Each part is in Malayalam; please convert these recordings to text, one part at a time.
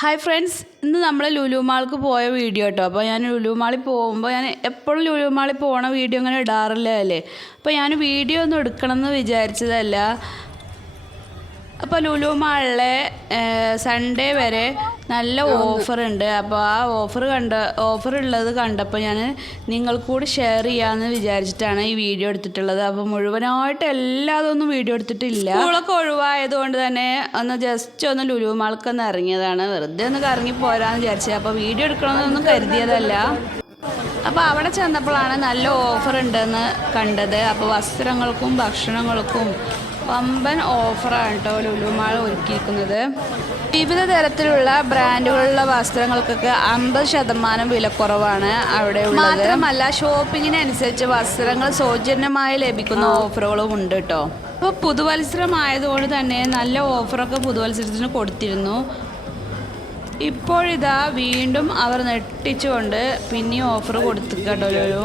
ഹായ് ഫ്രണ്ട്സ് ഇന്ന് നമ്മൾ ലുലുമാൾക്ക് പോയ വീഡിയോ കേട്ടോ അപ്പോൾ ഞാൻ ലുലു മാളിൽ പോകുമ്പോൾ ഞാൻ എപ്പോഴും ലുലു മാളിൽ പോണ വീഡിയോ ഇങ്ങനെ ഇടാറില്ല അല്ലേ? അപ്പോൾ ഞാൻ വീഡിയോ ഒന്നും എടുക്കണം എന്ന് വിചാരിച്ചതല്ല. അപ്പോൾ ലുലു മാളിലെ സൺഡേ വരെ നല്ല ഓഫർ ഉണ്ട് അപ്പോൾ ആ ഓഫർ കണ്ട ഓഫർ ഉള്ളത് കണ്ടപ്പോൾ ഞാൻ നിങ്ങൾക്ക് കൂടി ഷെയർ ചെയ്യാമെന്ന് വിചാരിച്ചിട്ടാണ് ഈ വീഡിയോ എടുത്തിട്ടുള്ളത്. അപ്പോൾ മുഴുവനായിട്ട് എല്ലാതൊന്നും വീഡിയോ എടുത്തിട്ടില്ല. സ്കൂളൊക്കെ ഒഴിവായതുകൊണ്ട് തന്നെ ഒന്ന് ജസ്റ്റ് ഒന്ന് ലുലു മാൾക്ക് ഒന്ന് ഇറങ്ങിയതാണ്. വെറുതെ ഒന്ന് കറങ്ങി പോരാന്ന് വിചാരിച്ചത്. അപ്പോൾ വീഡിയോ എടുക്കണമെന്നൊന്നും കരുതിയതല്ല. അപ്പോൾ അവിടെ ചെന്നപ്പോഴാണ് നല്ല ഓഫർ ഉണ്ടെന്ന് കണ്ടത്. അപ്പോൾ വസ്ത്രങ്ങൾക്കും ഭക്ഷണങ്ങൾക്കും വമ്പൻ ഓഫറാണ് കേട്ടോ ലുലുമാൾ ഒരുക്കിയിരിക്കുന്നത്. വിവിധ തരത്തിലുള്ള ബ്രാൻഡുകളുള്ള വസ്ത്രങ്ങൾക്കൊക്കെ അമ്പത് ശതമാനം വിലക്കുറവാണ് അവിടെ മാത്രമല്ല ഷോപ്പിങ്ങിനനുസരിച്ച് വസ്ത്രങ്ങൾ സൗജന്യമായി ലഭിക്കുന്ന ഓഫറുകളും ഉണ്ട് കേട്ടോ. അപ്പോൾ പുതുവത്സരമായതുകൊണ്ട് തന്നെ നല്ല ഓഫറൊക്കെ പുതുവത്സരത്തിന് കൊടുത്തിരുന്നു. ഇപ്പോഴിതാ വീണ്ടും അവർ നെട്ടിച്ചുകൊണ്ട് പിന്നെയും ഓഫർ കൊടുത്തിട്ടോ ഒരു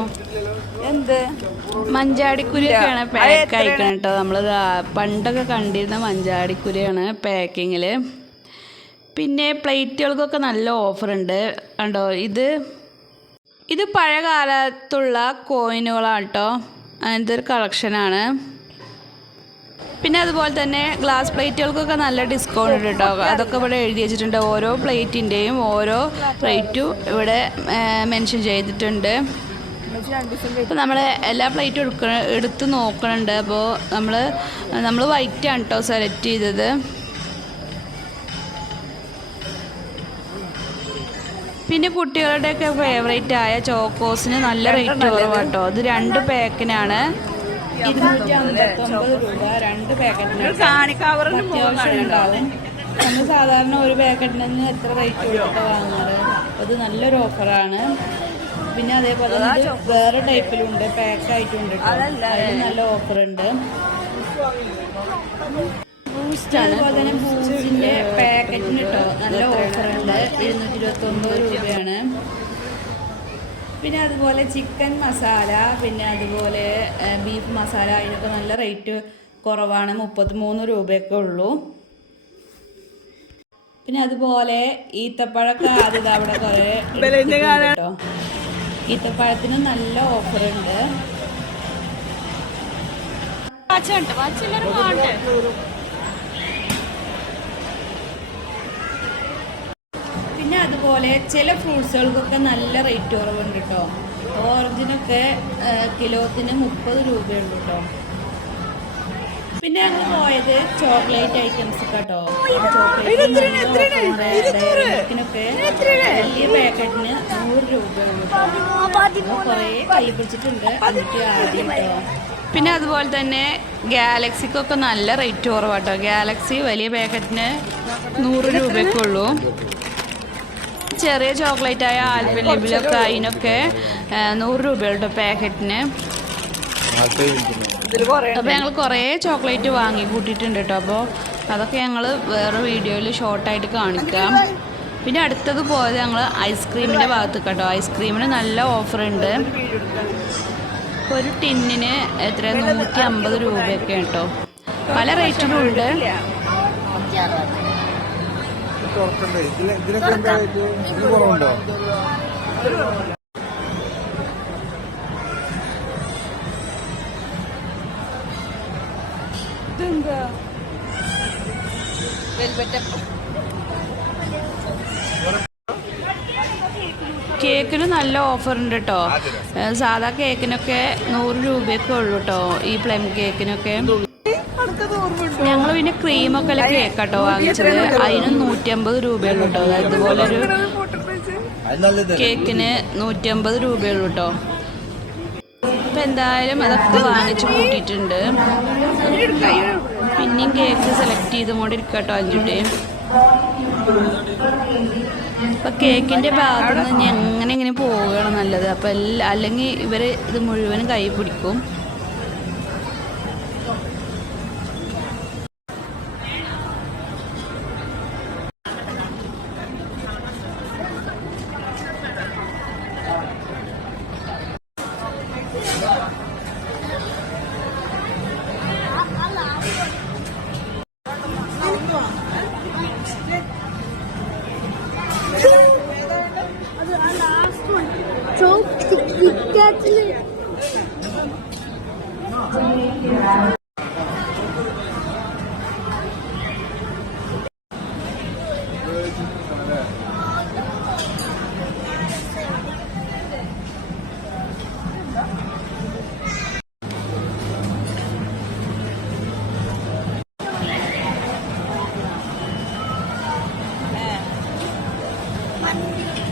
എന്ത്? മഞ്ചാടിക്കുരിയൊക്കെയാണ് പാക്ക് അയക്കണം കേട്ടോ. നമ്മൾ പണ്ടൊക്കെ കണ്ടിരുന്ന മഞ്ചാടിക്കുരിയാണ് പാക്കിങ്ങിൽ പിന്നെ പ്ലേറ്റുകൾക്കൊക്കെ നല്ല ഓഫറുണ്ട്. ഉണ്ട് കണ്ടോ ഇത് ഇത് പഴയ കാലത്തുള്ള കോയിനുകളാണ് കേട്ടോ അങ്ങനത്തെ ഒരു കളക്ഷനാണ്. പിന്നെ അതുപോലെ തന്നെ ഗ്ലാസ് പ്ലേറ്റുകൾക്കൊക്കെ നല്ല ഡിസ്കൗണ്ട് ഉണ്ട് കേട്ടോ. അതൊക്കെ ഇവിടെ എഴുതി വെച്ചിട്ടുണ്ട്. ഓരോ പ്ലേറ്റിന്റെയും ഓരോ റേറ്റും ഇവിടെ മെൻഷൻ ചെയ്തിട്ടുണ്ട്. അപ്പോൾ നമ്മൾ എല്ലാ പ്ലേറ്റും എടുക്ക എടുത്ത് നോക്കണുണ്ട്. അപ്പോൾ നമ്മൾ നമ്മൾ വൈറ്റ് ആണ് കേട്ടോ സെലക്ട് ചെയ്തത്. പിന്നെ കുട്ടികളുടെയൊക്കെ ഫേവറേറ്റ് ആയ ചോക്കോസിന് നല്ല റേറ്റ് കുറവാട്ടോ. അത് രണ്ട് പാക്കിനാണ് ഇരുന്നൂറ്റി അമ്പത്തൊമ്പത് രൂപ രണ്ട് പാക്കറ്റിന് അത്യാവശ്യം ഉണ്ടാവും. നമ്മൾ സാധാരണ ഒരു പാക്കറ്റിന് എത്ര റേറ്റ് കൊടുത്തിട്ട് വാങ്ങുന്നത്? അത് നല്ലൊരു ഓഫറാണ് പിന്നെ അതേപോലെ വേറെ ടൈപ്പിലും വേറെ ടൈപ്പിലുണ്ട് പാക്ക് ആയിട്ടുണ്ട് ട്ടോ. അതിന് നല്ല ഓഫർ ഉണ്ട് അതുപോലെ തന്നെ ബൂസ്റ്റിന്റെ പാക്കറ്റിന് കേട്ടോ നല്ല ഓഫർ ഉണ്ട് ഇരുന്നൂറ്റി ഇരുപത്തി ഒമ്പത് രൂപയാണ്. പിന്നെ അതുപോലെ ചിക്കൻ മസാല പിന്നെ അതുപോലെ ബീഫ് മസാല അതിനൊക്കെ നല്ല റേറ്റ് കുറവാണ്. മുപ്പത്തി മൂന്ന് രൂപയൊക്കെ ഉള്ളൂ. പിന്നെ അതുപോലെ ഈത്തപ്പഴൊക്കെ അത് അവിടെ കുറേ കേട്ടോ ഈത്തപ്പഴത്തിന് നല്ല ഓഫറുണ്ട്. പിന്നെ അതുപോലെ ചില ഫ്രൂട്ട്സുകൾക്കൊക്കെ നല്ല റേറ്റ് കുറവുണ്ട് കേട്ടോ. ഓറഞ്ചിനൊക്കെ കിലോത്തിന് മുപ്പത് രൂപയുള്ളൂ കേട്ടോ. പിന്നെ ഞങ്ങൾ പോയത് ചോക്ലേറ്റ് ഐറ്റംസ് കേട്ടോ. ചോക്ലേറ്റിനൊക്കെ വലിയ പാക്കറ്റിന് നൂറ് രൂപ കുറേ കൈ പിടിച്ചിട്ടുണ്ട്. എന്നിട്ട് ആദ്യം കേട്ടോ. പിന്നെ അതുപോലെ തന്നെ ഗാലക്സിക്കൊക്കെ നല്ല റേറ്റ് കുറവാട്ടോ. ഗാലക്സി വലിയ പാക്കറ്റിന് നൂറ് രൂപയൊക്കെ ഉള്ളൂ ചെറിയ ചോക്ലേറ്റ് ആയ ആൽപ്പൻ ലിബിലൊക്കെ അതിനൊക്കെ നൂറ് രൂപയുള്ളൂ പാക്കറ്റിന്. അപ്പോൾ ഞങ്ങൾ കുറേ ചോക്ലേറ്റ് വാങ്ങി കൂട്ടിയിട്ടുണ്ട് കേട്ടോ അപ്പോൾ അതൊക്കെ ഞങ്ങൾ വേറെ വീഡിയോയിൽ ഷോർട്ടായിട്ട് കാണിക്കാം പിന്നെ അടുത്തത് പോയത് ഞങ്ങൾ ഐസ്ക്രീമിന്റെ ഭാഗത്ത് കേട്ടോ ഐസ്ക്രീമിന് നല്ല ഓഫറുണ്ട് ഉണ്ട് ഒരു ടിന്നിന് എത്ര നൂറ്റി അമ്പത് രൂപയൊക്കെ കേട്ടോ പല റേറ്റിലും ഉണ്ട് ഇതിനൊക്കെ എന്താ റേറ്റ് കുറവുണ്ടോ കേക്കിന് നല്ല ഓഫർ ഉണ്ട് കേട്ടോ സാധാ കേക്കിനൊക്കെ നൂറ് രൂപയൊക്കെ ഉള്ളൂ കേട്ടോ ഈ പ്ലം കേക്കിനൊക്കെ. ഞങ്ങൾ പിന്നെ ക്രീമൊക്കെ ഉള്ള കേക്ക് കേട്ടോ വാങ്ങിച്ചത്? അതിന് നൂറ്റമ്പത് രൂപയുള്ളൂ കേട്ടോ അതായത് ഇതുപോലെ ഒരു അത് നല്ലത് കേക്കിന് നൂറ്റമ്പത് രൂപയുള്ളൂ കേട്ടോ അപ്പം എന്തായാലും അതൊക്കെ വാങ്ങിച്ചു കൂട്ടിയിട്ടുണ്ട്. പിന്നെയും കേക്ക് സെലക്ട് ചെയ്ത് കേട്ടോ അഞ്ചുട്ടി. അപ്പൊ കേക്കിന്റെ ഭാഗത്തുനിന്ന് എങ്ങനെ എങ്ങനെ പോവുകയാണ് നല്ലത്. അപ്പൊ അല്ലെങ്കിൽ ഇവർ ഇത് മുഴുവനും കൈ പിടിക്കും. കിറ്റാറ്റിൽ അങ്ങനെ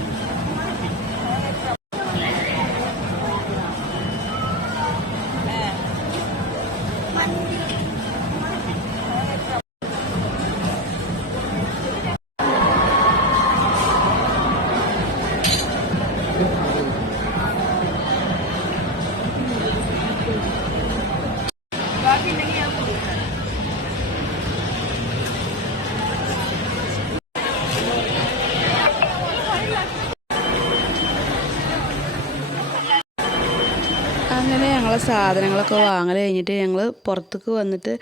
സാധനങ്ങളൊക്കെ വാങ്ങൽ കഴിഞ്ഞിട്ട് ഞങ്ങൾ പുറത്തേക്ക് വന്നിട്ട്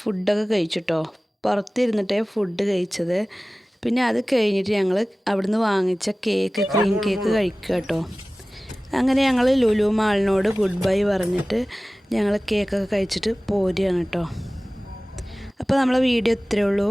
ഫുഡൊക്കെ കഴിച്ചിട്ടോ. പുറത്തിരുന്നിട്ടേ ഫുഡ് കഴിച്ചത്. പിന്നെ അത് കഴിഞ്ഞിട്ട് ഞങ്ങൾ അവിടുന്ന് വാങ്ങിച്ച കേക്ക് ക്രീം കേക്ക് കഴിക്കുക കേട്ടോ അങ്ങനെ ഞങ്ങൾ ലുലു മാളിനോട് ഗുഡ് ബൈ പറഞ്ഞിട്ട് ഞങ്ങൾ കേക്കൊക്കെ കഴിച്ചിട്ട് പോരുകയാണ് കേട്ടോ. അപ്പോൾ നമ്മളെ വീഡിയോ ഇത്രയേ ഉള്ളൂ.